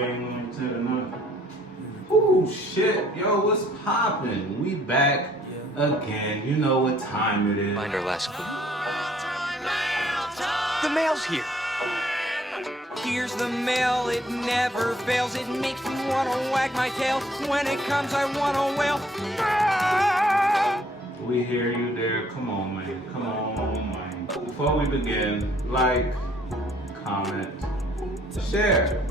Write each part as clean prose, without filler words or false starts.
bang to the night. Ooh, shit. Yo, what's poppin'? We back again. You know what time it is. Find our last clue. The mail's here. Here's the mail, it never fails. It makes me wanna wag my tail. When it comes, I wanna wail. We hear you there. Come on, man. Come on, man. Before we begin, like, comment, share.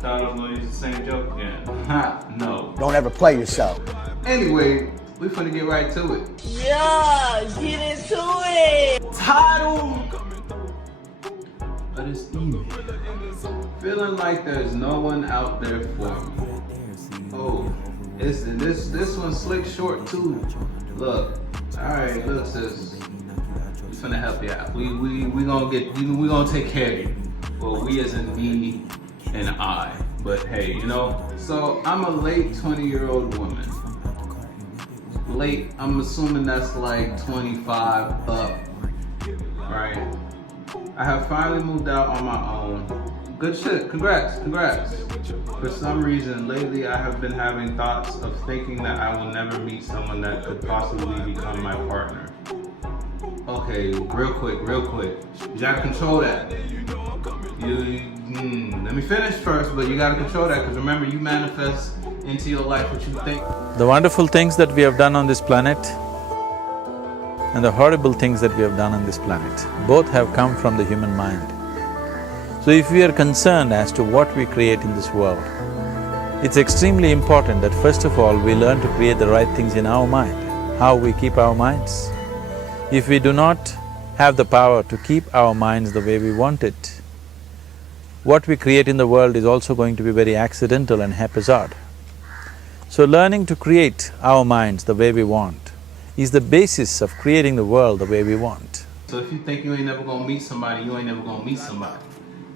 Thought I was gonna use the same joke again. Ha, no. Don't ever play yourself. Anyway, we finna get right to it. Yeah, get into it. Title of this email. Feeling like there's no one out there for me. Oh, this one's slick short too. Look, alright, look sis. We finna help you out. We gonna take care of you. Well, we as in me and I. But hey, you know, so I'm a late 20-year-old woman. Late, I'm assuming that's like 25 up, right? I have finally moved out on my own. Good shit, congrats. For some reason, lately I have been having thoughts of thinking that I will never meet someone that could possibly become my partner. Okay, real quick. You gotta control that. Let me finish first, but you gotta control that, because remember, you manifest into your life what you think. The wonderful things that we have done on this planet and the horrible things that we have done on this planet, both have come from the human mind. So if we are concerned as to what we create in this world, it's extremely important that first of all we learn to create the right things in our mind, how we keep our minds. If we do not have the power to keep our minds the way we want it, what we create in the world is also going to be very accidental and haphazard. So learning to create our minds the way we want is the basis of creating the world the way we want. So if you think you ain't never gonna meet somebody, you ain't never gonna meet somebody.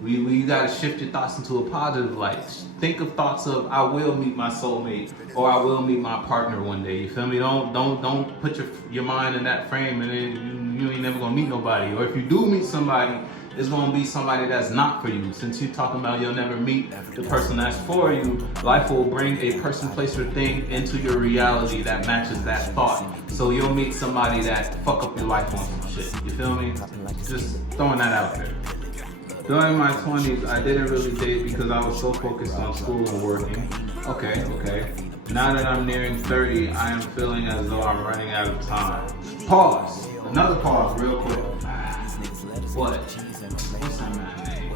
You gotta shift your thoughts into a positive light. Think of thoughts of, I will meet my soulmate, or I will meet my partner one day, you feel me? Don't put your mind in that frame and then you ain't never gonna meet nobody. Or if you do meet somebody, it's gonna be somebody that's not for you. Since you're talking about you'll never meet the person that's for you, life will bring a person, place, or thing into your reality that matches that thought. So you'll meet somebody that fuck up your life on some shit, you feel me? Just throwing that out there. During my 20s, I didn't really date because I was so focused on school and working. Okay. Now that I'm nearing 30, I am feeling as though I'm running out of time. Pause. Another pause real quick. What? What's that man's name?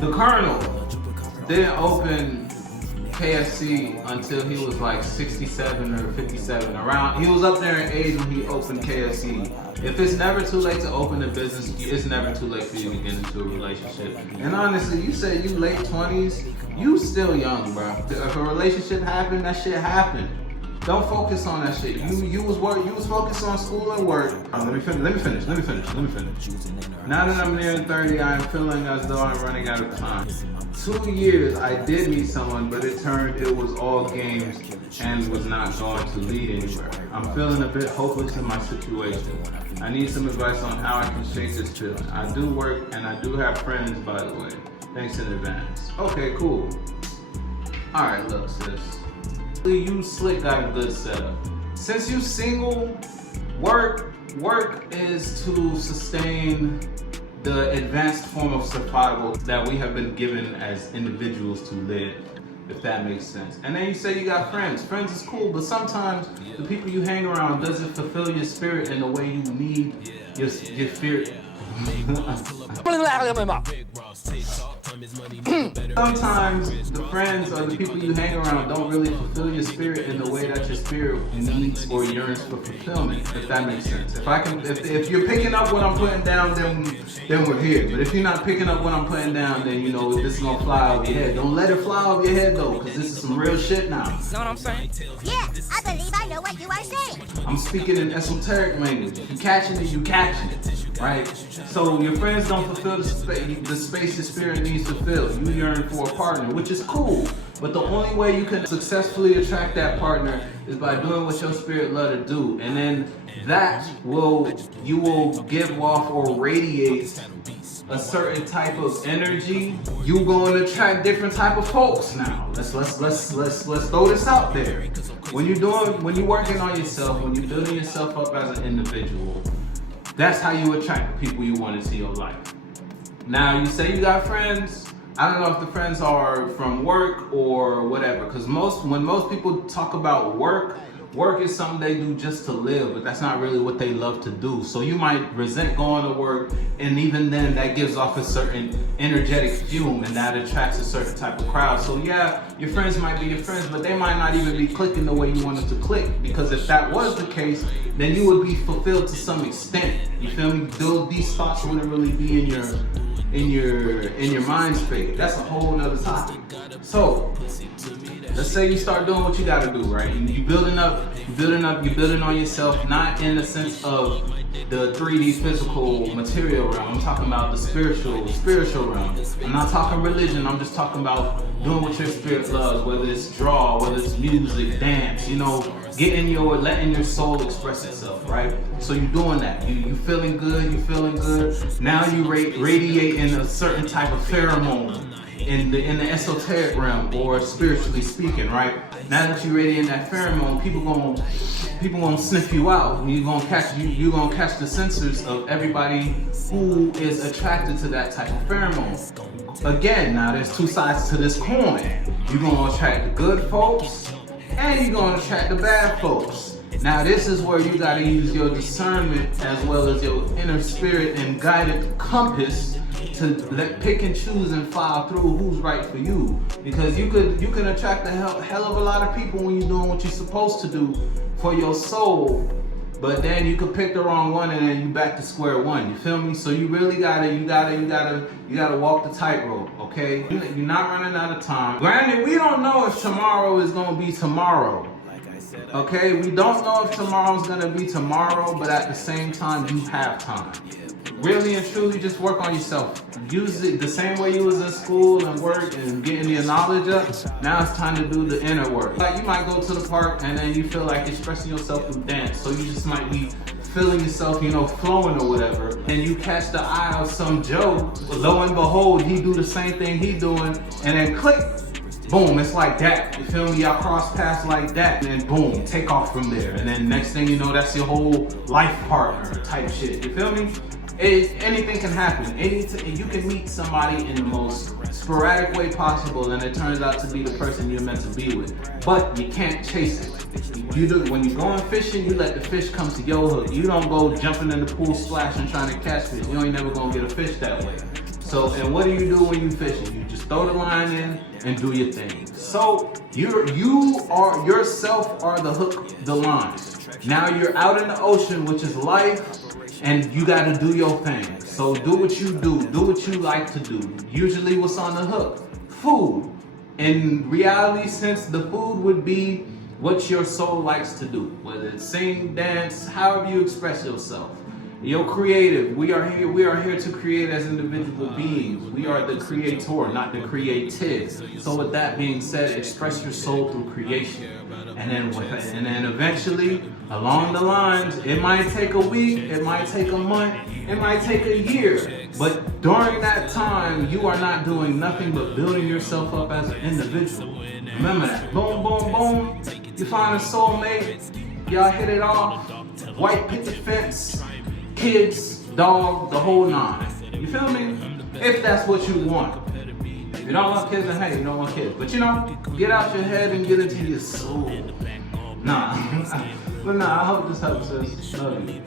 The Colonel didn't open KFC until he was like 67 or 57. He was up there in age when he opened KFC. If it's never too late to open a business, it's never too late for you to get into a relationship. And honestly, you say you late 20s, you still young, bro. If a relationship happened, that shit happened. Don't focus on that shit. You was focused on school and work. Let me finish. Now that I'm nearing 30, I am feeling as though I'm running out of time. 2 years, I did meet someone, but it was all games and was not going to lead anywhere. I'm feeling a bit hopeless in my situation. I need some advice on how I can shake this feeling. I do work and I do have friends, by the way. Thanks in advance. Okay, cool. Alright, look, sis. You slick got a good setup. Since you single, work is to sustain the advanced form of survival that we have been given as individuals to live, if that makes sense. And then you say you got friends. Friends is cool, but sometimes the people you hang around doesn't fulfill your spirit in the way you need your spirit. Sometimes the friends or the people you hang around don't really fulfill your spirit in the way that your spirit needs or yearns for fulfillment, if that makes sense. If you're picking up what I'm putting down, then we're here. But if you're not picking up what I'm putting down, then you know this is gonna fly over your head. Don't let it fly over your head though, because this is some real shit now. Know what I'm saying? Yeah, I believe I know what you are saying. I'm speaking in esoteric language. If you catching it, you catching it. right? So your friends don't fulfill the space your spirit needs to fill. You yearn for a partner, which is cool. But the only way you can successfully attract that partner is by doing what your spirit love to do. And then you will give off or radiate a certain type of energy. You going to attract different type of folks now. Let's throw this out there. When you're working on yourself, when you're building yourself up as an individual, that's how you attract the people you want into your life. Now, you say you got friends. I don't know if the friends are from work or whatever, because when most people talk about work is something they do just to live, but that's not really what they love to do. So you might resent going to work, and even then that gives off a certain energetic fume, and that attracts a certain type of crowd. So yeah, your friends might be your friends, but they might not even be clicking the way you want them to click, because if that was the case, then you would be fulfilled to some extent. You feel me? These thoughts wouldn't really be in your mind space. That's a whole nother topic. So let's say you start doing what you gotta do, right? You building on yourself, not in the sense of the 3D physical material realm. I'm talking about the spiritual realm. I'm not talking religion, I'm just talking about doing what your spirit loves, whether it's draw, whether it's music, dance, letting your soul express itself, right? So you're doing that. You feeling good. Now you radiating a certain type of pheromone in the esoteric realm, or spiritually speaking, right? Now that you're radiating that pheromone, people gonna sniff you out. You're gonna catch the sensors of everybody who is attracted to that type of pheromone. Again, now there's two sides to this coin. You're gonna attract the good folks, and you're gonna attract the bad folks. Now this is where you gotta use your discernment as well as your inner spirit and guided compass to pick and choose and file through who's right for you. Because you can attract a hell of a lot of people when you're doing what you're supposed to do for your soul, but then you could pick the wrong one and then you back to square one. You feel me? So you really gotta walk the tightrope, okay? You're not running out of time. Granted, we don't know if tomorrow is gonna be tomorrow. Okay, we don't know if tomorrow's gonna be tomorrow, but at the same time, you have time. Really and truly, just work on yourself. Use it the same way you was in school and work and getting your knowledge up. Now it's time to do the inner work. Like, you might go to the park and then you feel like expressing yourself through dance. So you just might be feeling yourself, flowing or whatever. And you catch the eye of some Joe. Lo and behold, he do the same thing he doing, and then click. Boom, it's like that. You feel me? Y'all cross paths like that, and then boom, take off from there. And then next thing you know, that's your whole life partner type shit. You feel me? Anything can happen. You can meet somebody in the most sporadic way possible, and it turns out to be the person you're meant to be with. But you can't chase it. When you're going fishing, you let the fish come to your hook. You don't go jumping in the pool, splashing, trying to catch fish. You ain't never gonna get a fish that way. So, and what do you do when you fishing? You just throw the line in and do your thing. So yourself are the hook, the line. Now you're out in the ocean, which is life, and you got to do your thing. So do what you do what you like to do. Usually what's on the hook? Food. In reality, since the food would be what your soul likes to do, whether it's sing, dance, however you express yourself. You're creative. We are here to create as individual beings. We are the creator, not the created. So with that being said, express your soul through creation. And then eventually, along the lines, it might take a week, it might take a month, it might take a year. But during that time, you are not doing nothing but building yourself up as an individual. Remember that. Boom, boom, boom. You find a soulmate, y'all hit it off, white picket fence, kids, dog, the whole nine. You feel me? If that's what you want. If you don't want kids, then hey, you don't want kids. But get out your head and get into your soul. Nah. But nah, I hope this helps us. Love you.